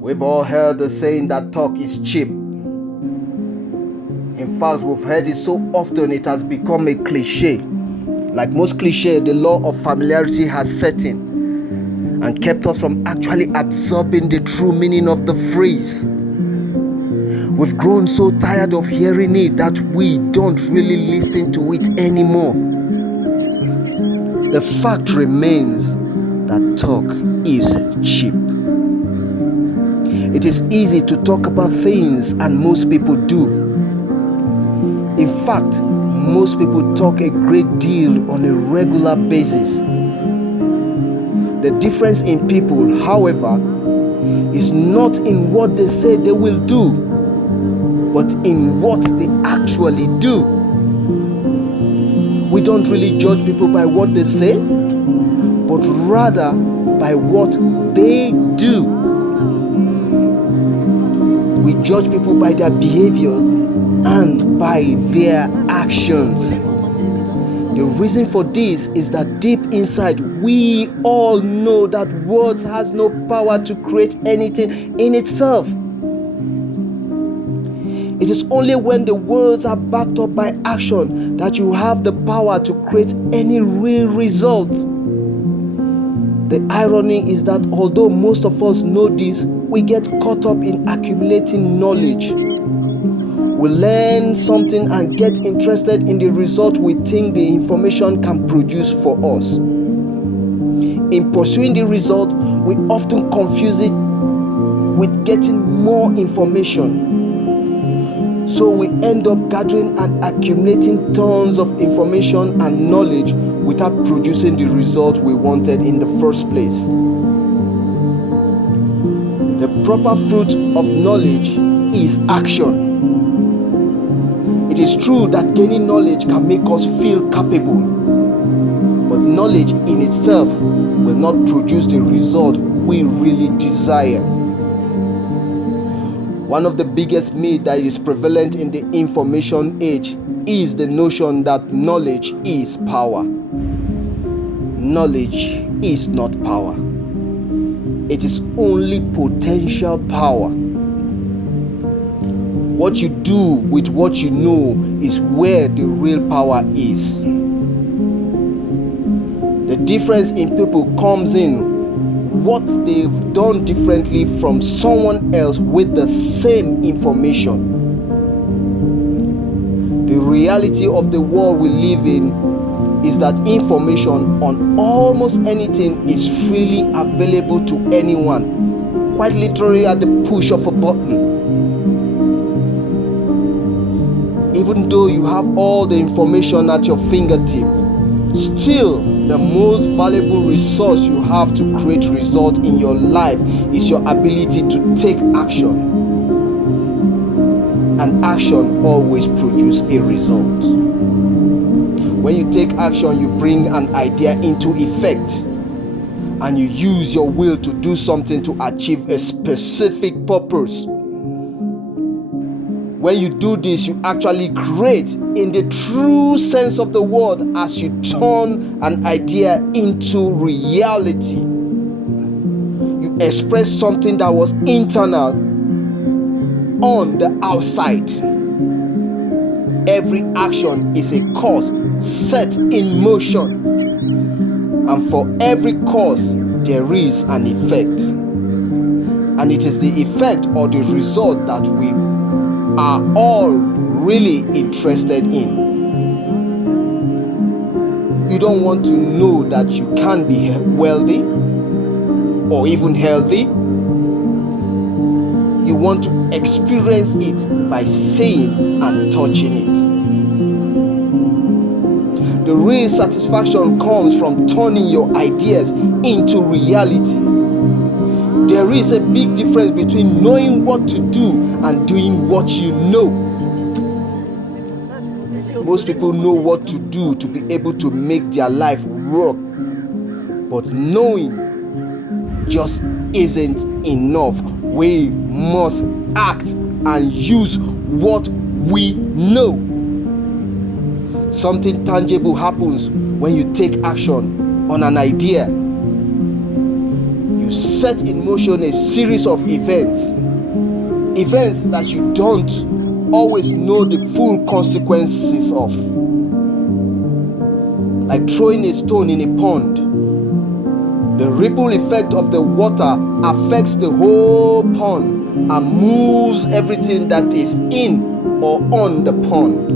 We've all heard the saying that talk is cheap. In fact, we've heard it so often it has become a cliche. Like most cliche, the law of familiarity has set in and kept us from actually absorbing the true meaning of the phrase. We've grown so tired of hearing it that we don't really listen to it anymore. The fact remains that talk is cheap. It is easy to talk about things, and most people do. In fact, most people talk a great deal on a regular basis. The difference in people, however, is not in what they say they will do, but in what they actually do. We don't really judge people by what they say, but rather by what they do. We judge people by their behavior and by their actions. The reason for this is that deep inside, we all know that words has no power to create anything in itself. It is only when the words are backed up by action that you have the power to create any real result. The irony is that although most of us know this, we get caught up in accumulating knowledge. We learn something and get interested in the result we think the information can produce for us. In pursuing the result, we often confuse it with getting more information. So we end up gathering and accumulating tons of information and knowledge without producing the result we wanted in the first place. The proper fruit of knowledge is action. It is true that gaining knowledge can make us feel capable, but knowledge in itself will not produce the result we really desire. One of the biggest myths that is prevalent in the information age is the notion that knowledge is power. Knowledge is not power. It is only potential power. What you do with what you know is where the real power is. The difference in people comes in what they've done differently from someone else with the same information. The reality of the world we live in is that information on almost anything is freely available to anyone, quite literally at the push of a button. Even though you have all the information at your fingertip, still the most valuable resource you have to create result in your life is your ability to take action. And action always produces a result. When you take action, you bring an idea into effect, and you use your will to do something to achieve a specific purpose. When you do this, you actually create in the true sense of the word as you turn an idea into reality. You express something that was internal on the outside. Every action is a cause set in motion, and for every cause there is an effect, and it is the effect or the result that we are all really interested in. You don't want to know that you can be wealthy or even healthy. You want to experience it by seeing and touching it. The real satisfaction comes from turning your ideas into reality. There is a big difference between knowing what to do and doing what you know. Most people know what to do to be able to make their life work, but knowing just isn't enough. We must act and use what we know. Something tangible happens when you take action on an idea. You you set in motion a series of events that you don't always know the full consequences of. Like throwing a stone in a pond. The ripple effect of the water affects the whole pond and moves everything that is in or on the pond.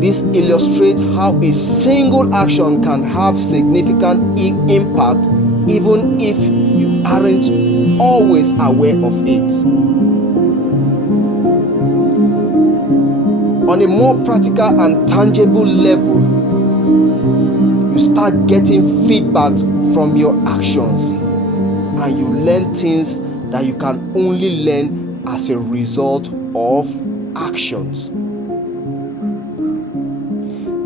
This illustrates how a single action can have significant impact even if you aren't always aware of it. On a more practical and tangible level, you start getting feedback from your actions and you learn things that you can only learn as a result of actions.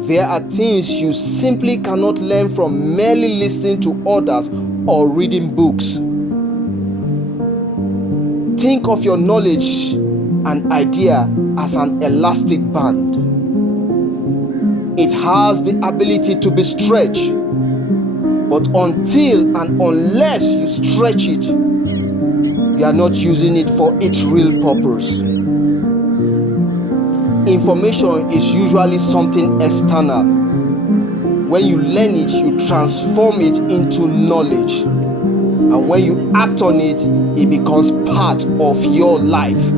There are things you simply cannot learn from merely listening to others or reading books. Think of your knowledge and idea as an elastic band. It has the ability to be stretched, but until and unless you stretch it, you are not using it for its real purpose. Information is usually something external. When you learn it, you transform it into knowledge. And when you act on it, it becomes part of your life.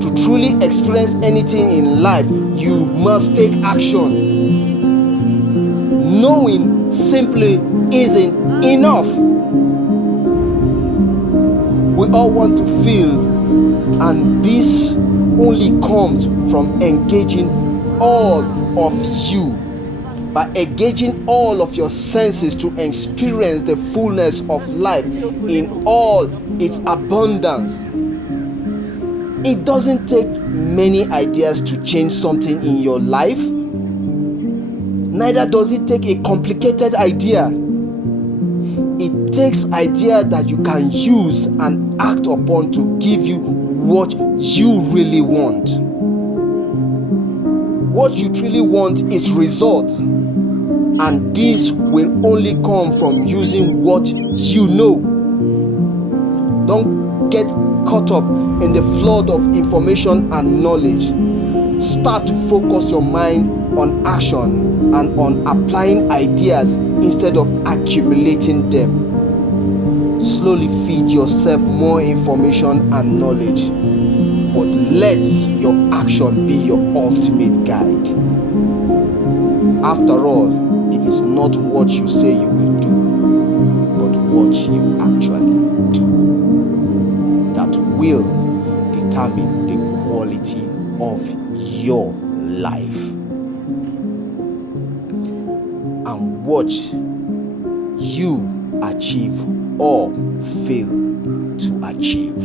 To truly experience anything in life, you must take action. Knowing simply isn't enough. We all want to feel, and this only comes from engaging all of you. By engaging all of your senses to experience the fullness of life in all its abundance. It doesn't take many ideas to change something in your life. Neither does it take a complicated idea. It takes idea that you can use and act upon to give you what you really want. What you truly want is result, and this will only come from using what you know. Don't get caught up in the flood of information and knowledge. Start to focus your mind on action and on applying ideas instead of accumulating them. Slowly feed yourself more information and knowledge, but let your action be your ultimate guide. After all, it is not what you say you will do, but what you actually do that will determine the quality of your life and what you achieve or fail to achieve.